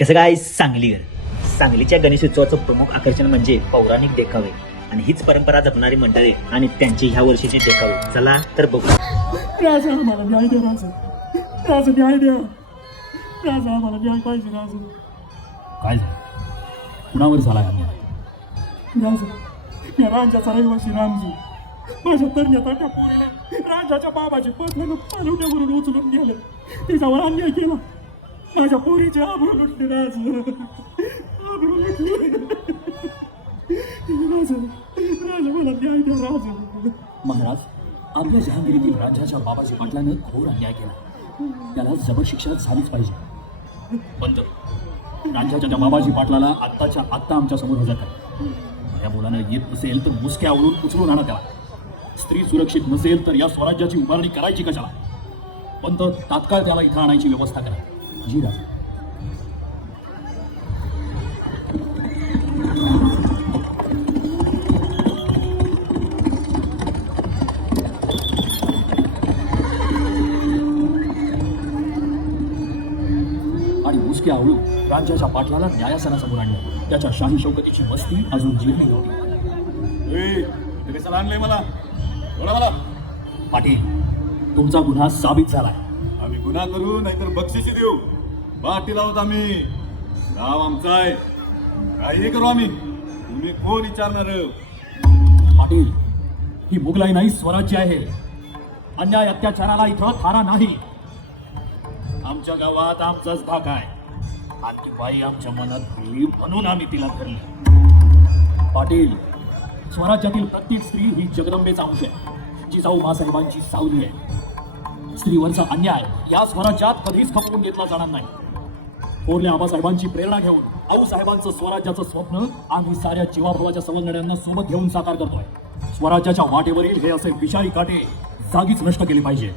कसं काय सांगलीकर सांगलीच्या गणेशोत्सवाचं प्रमुख आकर्षण म्हणजे पौराणिक देखावे. आणि हीच परंपरा जपणारी मंडळी आणि त्यांची ह्या वर्षीचे देखावे. चला तर बघू. राजा आम्हाला न्याय द्या राजा. राजा न्याय द्या. राजा आम्हाला न्याय पाहिजे राजा. काय झालं? कुणावर झाला अन्याय राजा या राजाचा रहिवासी रामजी. माझ्या पोरीला राजाच्या बाबाची पत्नीनं पालवट्यावरून उचलून गेलं. तिच्यावर अन्याय केला. माझ्या पोरीचे आबरू लुटले राज आबरू लुटले राजा राजा मला न्याय द्या महाराज आपल्या जहांगिरीतील राज्याच्या बाबाजी पाटलानं घोर अन्याय केला. त्याला जबर शिक्षा झालीच पाहिजे. पण राज्याच्या बाबाजी पाटलाला आत्ताच्या आत्ता आमच्यासमोर हजर करा. माझ्या मुलानं येत नसेल तर मुसक्यावरून उचलून आणा त्याला. स्त्री सुरक्षित नसेल तर या स्वराज्याची उभारणी करायची कशाला पण तर तात्काळ त्याला इथं आणायची व्यवस्था करा. जी राजा आणि मुसके आवळून राज्याच्या पाटलाला न्यायासनासमोर आणलं. त्याच्या शाही शौकतीची मस्ती अजून जिरली नव्हती. आणलंय मला. बोला मला. पाटील तुमचा गुन्हा साबित झालाय. आम्ही गुन्हा करू नाहीतर बक्षिसी देऊ. बाटी लावत आम्ही. गाव आमचा आहे. काही करू आम्ही. तुम्ही कोण विचारणार? पाटील ही मुघलाई नाही स्वराज्य आहे. अन्याय अत्याचाराला इथं थारा नाही. आमच्या गावात आमचाच भाग आहे. आणखी बाई आमच्या मनात भरली म्हणून आम्ही तिला धरली. पाटील स्वराज्यातील प्रत्येक स्त्री ही जगदंबेचा अंश आहे. जिजाऊ मासाहेबांची सावली आहे. स्त्रीवरचा अन्याय या स्वराज्यात कधीच खपवून घेतला जाणार नाही. थोरल्या आबासाहेबांची प्रेरणा घेऊन आऊसाहेबांचं स्वराज्याचं स्वप्न आम्ही साऱ्या जीवाभावाच्या सवंगड्यांना सोबत घेऊन साकार करतोय. स्वराज्याच्या वाटेवरील हे असे विषारी काटे जागीच नष्ट केले पाहिजे.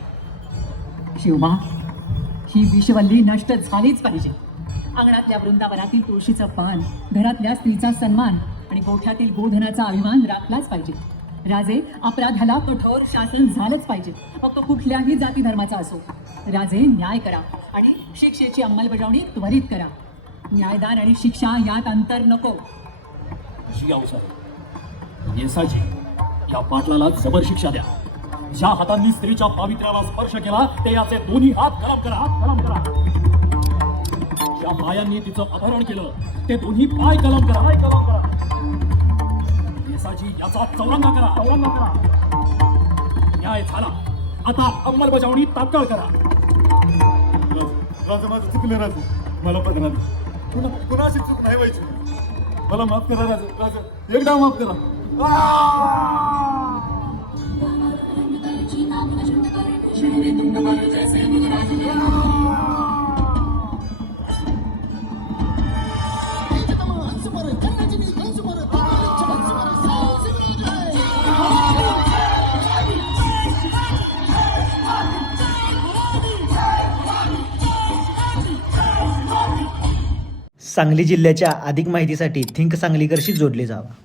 शिवमा ही विषवल्ली नष्ट झालीच पाहिजे. अंगणातल्या वृंदावनातील तुळशीचं पान घरातल्या स्त्रीचा सन्मान आणि गोठ्यातील गोधनाचा अभिमान राखलाच पाहिजे. राजे अपराधाला कठोर शासन झालंच पाहिजे. मग तो कुठल्याही जाती धर्माचा असो. राजे न्याय करा आणि शिक्षेची अंमलबजावणी त्वरित करा. न्यायदान आणि शिक्षा यात अंतर नको. जी आऊसाहेब येसाजी या पाटलाला जबर शिक्षा द्या. ज्या हातांनी स्त्रीच्या पावित्र्याला स्पर्श केला ते याचे दोन्ही हात गरम करा हात करा. ज्या पायांनी तिचं अपहरण केलं ते दोन्ही पाय कलम करा पाय कलम करा. येसाजी याचा चौरंगा करा. चौरंगा करा. न्याय झाला. आता अंमलबजावणी तात्काळ करा. राजा माझं चुकलं राजा. मला पटणार पुन्हा कुणाशी चूक नाही व्हायची? मला माफ करा राजा. राजा एकदा माफ करा. सांगली जिल्ह्याच्या अधिक माहितीसाठी थिंक सांगलीकरशी जोडले जावा.